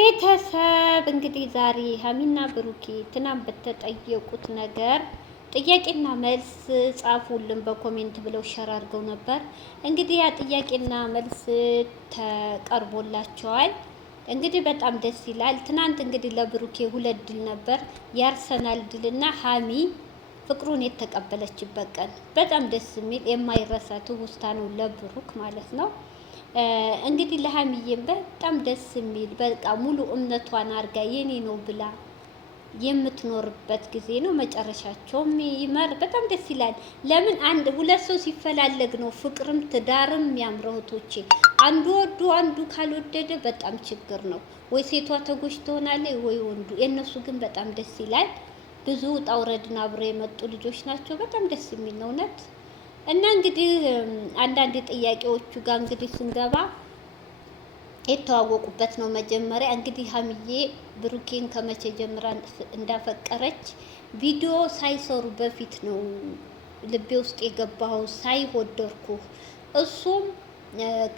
ቤተሰብ እንግዲህ ዛሬ ሀሚና ብሩኬ ትናንት በተጠየቁት ነገር ጥያቄና መልስ ጻፉልን በኮሜንት ብለው ሸር አድርገው ነበር። እንግዲህ ያ ጥያቄና መልስ ተቀርቦላቸዋል። እንግዲህ በጣም ደስ ይላል። ትናንት እንግዲህ ለብሩኬ ሁለት ድል ነበር፣ የአርሰናል ድልና ሀሚ ፍቅሩን የተቀበለችበት ቀን። በጣም ደስ የሚል የማይረሳ ትውስታ ነው ለብሩክ ማለት ነው። እንግዲህ ለሀሚዬም በጣም ደስ የሚል በቃ ሙሉ እምነቷን አርጋ የኔ ነው ብላ የምትኖርበት ጊዜ ነው። መጨረሻቸውም ይመር። በጣም ደስ ይላል። ለምን አንድ ሁለት ሰው ሲፈላለግ ነው ፍቅርም ትዳርም የሚያምረው እህቶቼ። አንዱ ወዶ አንዱ ካልወደደ በጣም ችግር ነው። ወይ ሴቷ ተጎሽ ትሆናለች ወይ ወንዱ። የእነሱ ግን በጣም ደስ ይላል። ብዙ ውጣ ውረድን አብረው የመጡ ልጆች ናቸው። በጣም ደስ የሚል ነው እውነት። እና እንግዲህ አንዳንድ ጥያቄዎቹ ጋር እንግዲህ ስንገባ የተዋወቁበት ነው። መጀመሪያ እንግዲህ ሀሚዬ ብሩኬን ከመቼ ጀምራ እንዳፈቀረች ቪዲዮ ሳይሰሩ በፊት ነው ልቤ ውስጥ የገባው ሳይወደርኩ። እሱም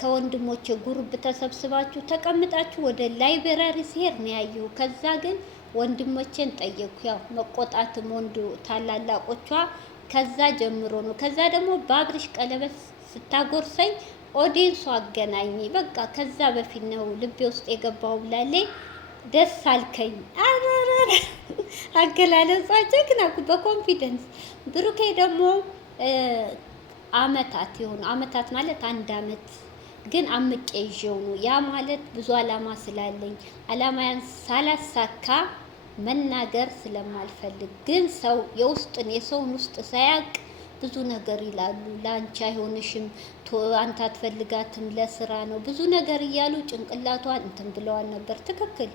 ከወንድሞቼ ጉሩብ ተሰብስባችሁ ተቀምጣችሁ ወደ ላይብረሪ ሲሄድ ነው ያየሁ። ከዛ ግን ወንድሞቼን ጠየቅኩ። ያው መቆጣትም ወንዱ ታላላቆቿ ከዛ ጀምሮ ነው። ከዛ ደግሞ በአብርሽ ቀለበት ስታጎርሰኝ ኦዲንሱ አገናኝ። በቃ ከዛ በፊት ነው ልቤ ውስጥ የገባው ብላለች። ደስ አልከኝ። አገላለጿ ጀግና በኮንፊደንስ። ብሩኬ ደግሞ አመታት የሆኑ አመታት ማለት አንድ አመት ግን አምቄ ይዤው ነው። ያ ማለት ብዙ አላማ ስላለኝ አላማያን ሳላሳካ መናገር ስለማልፈልግ፣ ግን ሰው የውስጥን የሰውን ውስጥ ሳያቅ ብዙ ነገር ይላሉ። ለአንቺ አይሆንሽም፣ አንተ አትፈልጋትም፣ ለስራ ነው ብዙ ነገር እያሉ ጭንቅላቷን እንትን ብለዋል ነበር። ትክክል።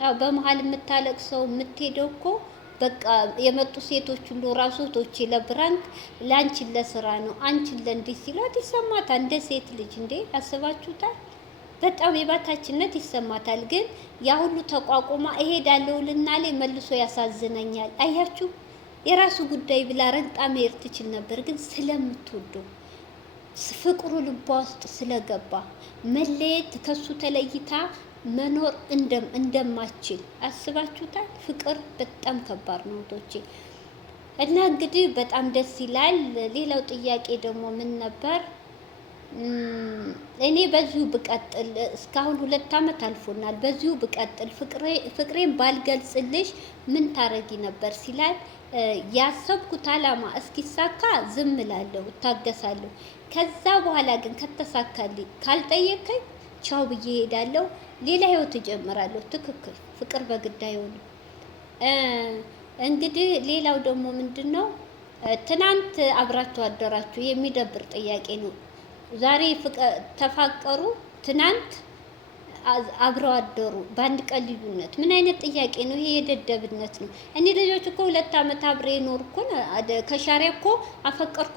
ያው በመሀል የምታለቅሰው የምትሄደው እኮ በቃ የመጡ ሴቶች ሁሉ ራሱ ቶቼ ለብራንክ ለአንቺን ለስራ ነው አንቺን ለእንዲህ ሲሏት ይሰማታል። እንደ ሴት ልጅ እንዴ አስባችሁታል? በጣም የባታችነት ይሰማታል። ግን ያ ሁሉ ተቋቁማ እሄዳለሁ ልና ላይ መልሶ ያሳዝነኛል። አያችሁ፣ የራሱ ጉዳይ ብላ ረግጣ መሄድ ትችል ነበር። ግን ስለምትወደው ፍቅሩ ልቧ ውስጥ ስለገባ መለየት ከሱ ተለይታ መኖር እንደማችል አስባችሁታል? ፍቅር በጣም ከባድ ነው ቶቼ። እና እንግዲህ በጣም ደስ ይላል። ሌላው ጥያቄ ደግሞ ምን ነበር? እኔ በዚሁ ብቀጥል እስካሁን 2 አመት አልፎናል። በዚሁ ብቀጥል ፍቅሬን ባልገልጽልሽ ምን ታረጊ ነበር ሲላል፣ ያሰብኩት አላማ እስኪሳካ ዝም እላለሁ፣ እታገሳለሁ። ከዛ በኋላ ግን ከተሳካልኝ ካልጠየቀኝ ቻው ብዬ ሄዳለሁ፣ ሌላ ህይወት እጀምራለሁ። ትክክል። ፍቅር በግድ አይሆንም። እንግዲህ ሌላው ደግሞ ምንድነው? ትናንት አብራችሁ አደራችሁ የሚደብር ጥያቄ ነው። ዛሬ ተፋቀሩ፣ ትናንት አብረው አደሩ በአንድ ቀን ልዩነት። ምን አይነት ጥያቄ ነው ይሄ? የደደብነት ነው። እኔ ልጆች እኮ 2 አመት አብሬ ኖርኩን ከሻሪያ እኮ አፈቀርኩ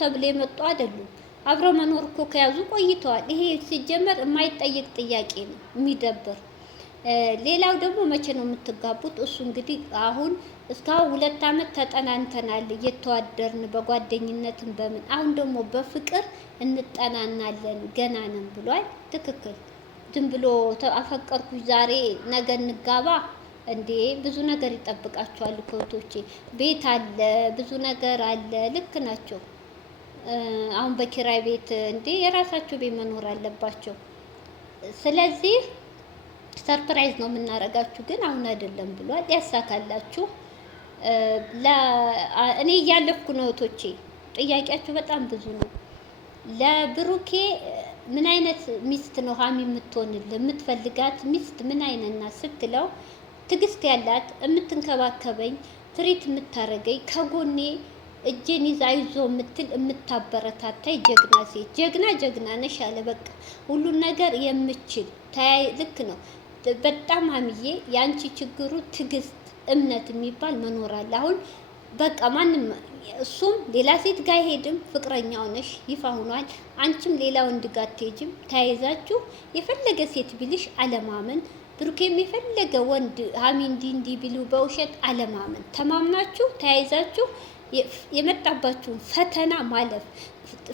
ተብሎ የመጡ አይደሉም። አብረው መኖር እኮ ከያዙ ቆይተዋል። ይሄ ሲጀመር የማይጠየቅ ጥያቄ ነው፣ የሚደብር። ሌላው ደግሞ መቼ ነው የምትጋቡት? እሱ እንግዲህ አሁን እስካሁን 2 አመት ተጠናንተናል እየተዋደርን በጓደኝነትም በምን። አሁን ደግሞ በፍቅር እንጠናናለን ገና ነን ብሏል። ትክክል። ዝም ብሎ አፈቀርኩሽ ዛሬ ነገ እንጋባ እንዴ? ብዙ ነገር ይጠብቃቸዋል እህቶቼ። ቤት አለ፣ ብዙ ነገር አለ። ልክ ናቸው። አሁን በኪራይ ቤት እንዴ የራሳቸው ቤት መኖር አለባቸው። ስለዚህ ሰርፕራይዝ ነው የምናረጋችሁ፣ ግን አሁን አይደለም ብሏል። ያሳካላችሁ። እኔ እያለፍኩ ነው እህቶቼ። ጥያቄያችሁ በጣም ብዙ ነው። ለብሩኬ ምን አይነት ሚስት ነው ሀሚ የምትሆንልህ? የምትፈልጋት ሚስት ምን አይነት ናት ስትለው፣ ትዕግስት ያላት፣ የምትንከባከበኝ፣ ትሪት የምታረገኝ፣ ከጎኔ እጄን ይዛ አይዞ የምትል የምታበረታታይ ጀግና ሴት። ጀግና ነሽ አለ። በቃ ሁሉን ነገር የምችል ተያይ። ልክ ነው በጣም ሀሚዬ። የአንቺ ችግሩ ትዕግስት፣ እምነት የሚባል መኖር አለ። አሁን በቃ ማንም እሱም ሌላ ሴት ጋር አይሄድም። ፍቅረኛው ነሽ፣ ይፋ ሆኗል። አንቺም ሌላ ወንድ ጋር አትሄጂም። ተያይዛችሁ የፈለገ ሴት ቢልሽ አለማመን፣ ብሩኬም የፈለገ ወንድ ሀሚ እንዲህ ቢሉ በውሸት አለማመን። ተማምናችሁ ተያይዛችሁ የመጣባችሁን ፈተና ማለፍ።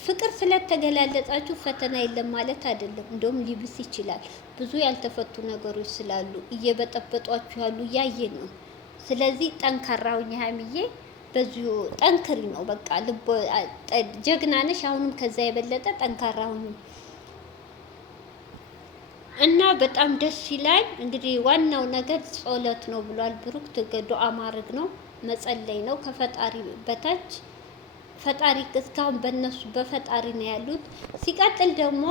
ፍቅር ስለተገላለጻችሁ ፈተና የለም ማለት አይደለም። እንደውም ሊብስ ይችላል። ብዙ ያልተፈቱ ነገሮች ስላሉ እየበጠበጧችሁ ያሉ እያየን ነው። ስለዚህ ጠንካራ ሁኚ ሀይሚዬ፣ በዚሁ ጠንክሪ ነው በቃ። ጀግና ነሽ። አሁንም ከዛ የበለጠ ጠንካራ ሁኚ እና በጣም ደስ ይላል። እንግዲህ ዋናው ነገር ጸሎት ነው ብሏል ብሩክ። ዱዓ ማድረግ ነው፣ መጸለይ ነው ከፈጣሪ በታች። ፈጣሪ እስካሁን በእነሱ በፈጣሪ ነው ያሉት። ሲቀጥል ደግሞ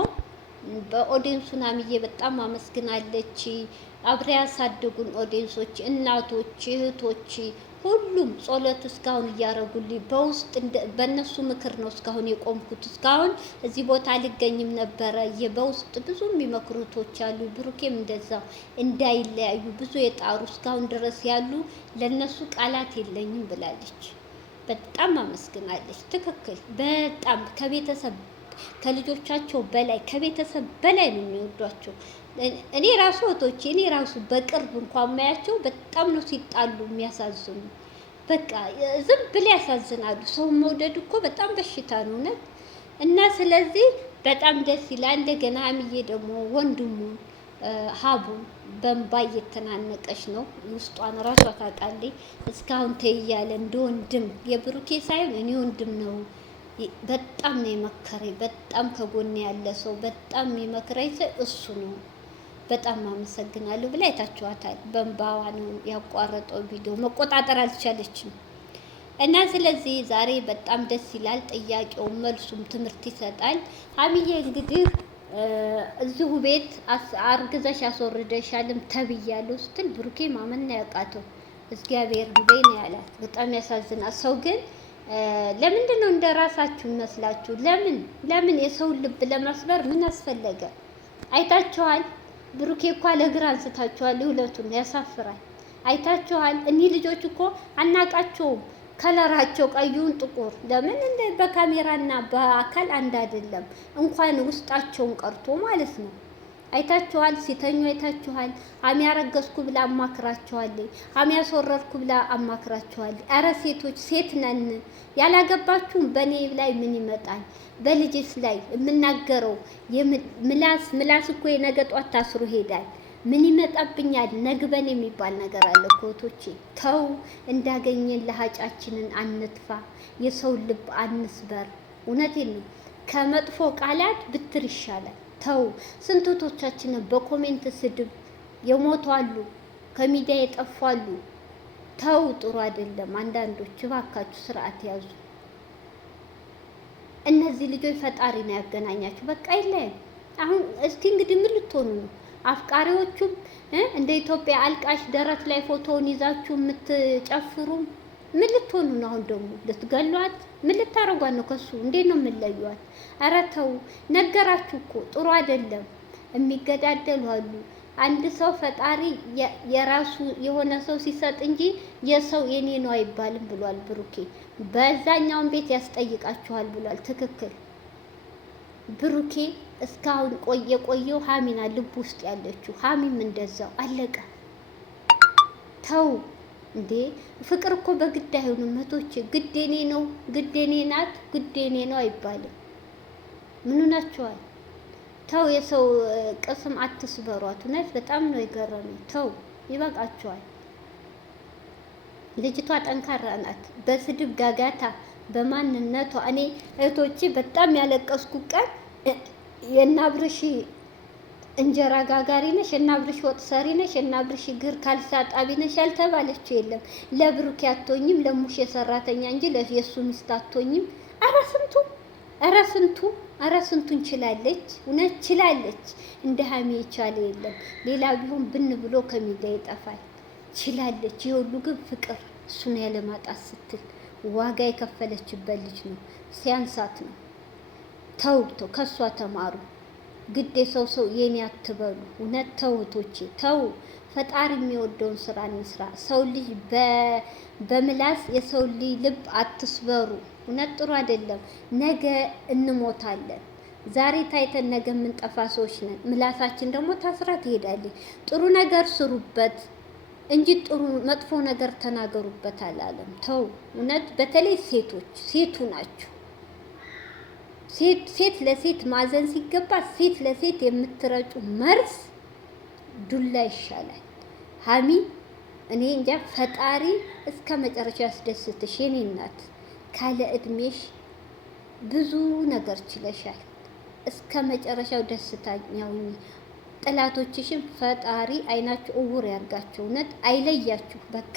በኦዲየንሱን ሀይሚዬ በጣም አመስግናለች። አብሬ ያሳደጉን ኦዲየንሶች፣ እናቶች፣ እህቶች ሁሉም ጸሎት እስካሁን እያረጉልኝ በውስጥ በእነሱ ምክር ነው እስካሁን የቆምኩት። እስካሁን እዚህ ቦታ አልገኝም ነበረ። በውስጥ ብዙ የሚመክሩቶች አሉ። ብሩኬም እንደዛው እንዳይለያዩ ብዙ የጣሩ እስካሁን ድረስ ያሉ፣ ለነሱ ቃላት የለኝም ብላለች። በጣም አመስግናለች። ትክክል። በጣም ከቤተሰብ ከልጆቻቸው በላይ ከቤተሰብ በላይ ነው የሚወዷቸው። እኔ ራሱ እህቶቼ እኔ ራሱ በቅርብ እንኳን ማያቸው በጣም ነው ሲጣሉ የሚያሳዝኑ። በቃ ዝም ብለው ያሳዝናሉ። ሰው መውደድ እኮ በጣም በሽታ ነው እውነት። እና ስለዚህ በጣም ደስ ይላል። እንደገና ሀይሚዬ ደግሞ ወንድሙ ሀቡን በእንባ እየተናነቀች ነው። ውስጧን ራሷ ታውቃለች። እስካሁን ተይያለ እንደ ወንድም የብሩኬ ሳይሆን እኔ ወንድም ነው በጣም ነው የመከረኝ። በጣም ከጎኔ ያለ ሰው በጣም የመከረኝ እሱ ነው። በጣም አመሰግናለሁ ብላ አይታችኋታል። በእንባዋ ነው ያቋረጠው ቪዲዮ፣ መቆጣጠር አልቻለችም። እና ስለዚህ ዛሬ በጣም ደስ ይላል። ጥያቄውም መልሱም ትምህርት ይሰጣል። ሀይሚዬ እንግዲህ እዚሁ ቤት አርግዘሽ ያስወርደሻልም ተብያለሁ ስትል ብሩኬ ማመን ነው ያቃተው። እግዚአብሔር በይ ነው ያላት። በጣም ያሳዝናል። ሰው ግን ለምንድን ነው እንደ ራሳችሁ መስላችሁ? ለምን የሰውን ልብ ለመስበር ምን አስፈለገ? አይታችኋል። ብሩኬ እኮ ለግራ አንስታችኋል። ሁለቱን ያሳፍራል። አይታችኋል። እኒህ ልጆች እኮ አናቃቸውም። ከለራቸው ቀዩን ጥቁር ለምን እንደ በካሜራና በአካል አንድ አይደለም። እንኳን ውስጣቸውን ቀርቶ ማለት ነው። አይታችኋል። ሲተኙ አይታችኋል። ሀሚ ያረገዝኩ ብላ አማክራችኋል። ሀሚ ያስወረድኩ ብላ አማክራችኋል። አረ ሴቶች ሴት ነን። ያላገባችሁም በኔ ላይ ምን ይመጣል? በልጅስ ላይ የምናገረው ምላስ እኮ የነገ ጧት ታስሮ ይሄዳል። ምን ይመጣብኛል? ነግበን የሚባል ነገር አለ ኮቶቼ። ተው እንዳገኘን ለሀጫችንን አንጥፋ። የሰው ልብ አንስበር። እውነቴን ነው። ከመጥፎ ቃላት ብትር ይሻላል። ተው ስንቶቻችንን በኮሜንት ስድብ የሞቱ አሉ፣ ከሚዲያ የጠፉ አሉ። ተው ጥሩ አይደለም። አንዳንዶች እባካችሁ ስርዓት ያዙ። እነዚህ ልጆች ፈጣሪ ነው ያገናኛችሁ። በቃ ይለያዩ። አሁን እስቲ እንግዲህ ምን ልትሆኑ ነው? አፍቃሪዎቹም እንደ ኢትዮጵያ አልቃሽ ደረት ላይ ፎቶውን ይዛችሁ የምትጨፍሩ ምን ልትሆኑ ነው? አሁን ደግሞ ልትገሏት? ምን ልታረጓት ነው? ከሱ እንዴት ነው የምንለዩት? ኧረ ተው፣ ነገራችሁ እኮ ጥሩ አይደለም። የሚገዳደሉ አሉ። አንድ ሰው ፈጣሪ የራሱ የሆነ ሰው ሲሰጥ እንጂ የሰው የኔ ነው አይባልም ብሏል ብሩኬ። በዛኛውን ቤት ያስጠይቃችኋል ብሏል። ትክክል ብሩኬ። እስካሁን ቆየው ሀሚና ልብ ውስጥ ያለችው ሀሚም እንደዛው አለቀ። ተው እንዴ ፍቅር እኮ በግድ አይሆንም እህቶቼ። ግዴኔ ነው ግዴኔ ናት ግዴኔ ነው አይባልም። ምን ሆናችኋል? ተው የሰው ቅስም አትስበሯት። እውነት በጣም ነው የገረመኝ። ተው ይበቃችኋል። ልጅቷ ጠንካራ ናት። በስድብ ጋጋታ በማንነቷ እኔ እህቶቼ በጣም ያለቀስኩ ቀን የናብርሽ እንጀራ ጋጋሪ ነሽ፣ የናብርሽ ወጥ ሰሪ ነሽ፣ የናብርሽ እግር ካልሲ አጣቢ ነሽ ያልተባለችው የለም። ለብሩክ አትሆኝም፣ ለሙሽ የሰራተኛ እንጂ የሱ ሚስት አትሆኝም። ኧረ ስንቱን ችላለች። እውነት ችላለች። እንደ ሀሚ የቻለ የለም። ሌላ ቢሆን ብን ብሎ ከሚዲያ ይጠፋል። ችላለች። የሁሉ ግን ፍቅር እሱን ያለማጣት ስትል ዋጋ የከፈለችበት ልጅ ነው። ሲያንሳት ነው። ተው ከሷ ተማሩ። ግድ ሰው የኔ አትበሉ። እውነት ተውቶቼ ተው። ፈጣሪ የሚወደውን ስራ እንስራ። ሰው ልጅ በምላስ የሰው ልጅ ልብ አትስበሩ። እውነት ጥሩ አይደለም። ነገ እንሞታለን። ዛሬ ታይተን ነገ የምንጠፋ ሰዎች ነን። ምላሳችን ደግሞ ታስራ ትሄዳለች። ጥሩ ነገር ስሩበት። እንጂ ጥሩ መጥፎ ነገር ተናገሩበት አላለም። ተው እውነት፣ በተለይ ሴቱ ናችሁ። ሴት ለሴት ማዘን ሲገባ ሴት ለሴት የምትረጩ መርዝ ዱላ ይሻላል። ሀሚ እኔ እንጃ፣ ፈጣሪ እስከ መጨረሻ ያስደስትሽ የኔ እናት። ካለ እድሜሽ ብዙ ነገር ችለሻል። እስከ መጨረሻው ደስተኛው። ጠላቶችሽን ፈጣሪ አይናችሁ እውር ያርጋችሁ፣ እውነት አይለያችሁ በቃ።